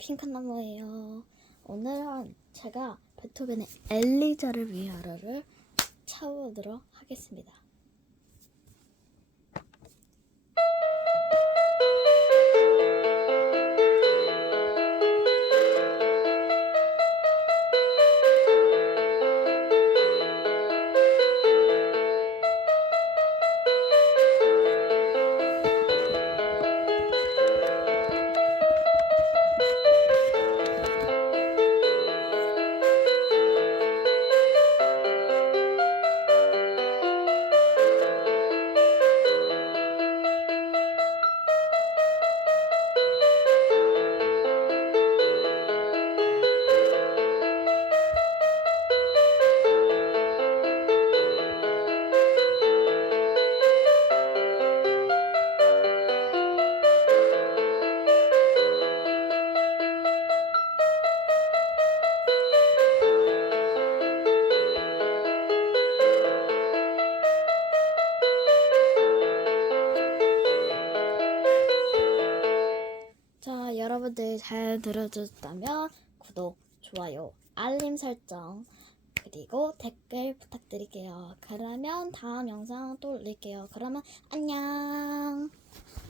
핑크나무예요. 오늘은 제가 베토벤의 엘리자를 위하여를 쳐보도록 하겠습니다. 여러분들 잘 들어줬다면 구독, 좋아요, 알림 설정, 그리고 댓글 부탁드릴게요. 그러면 다음 영상 또 올릴게요. 그러면 안녕!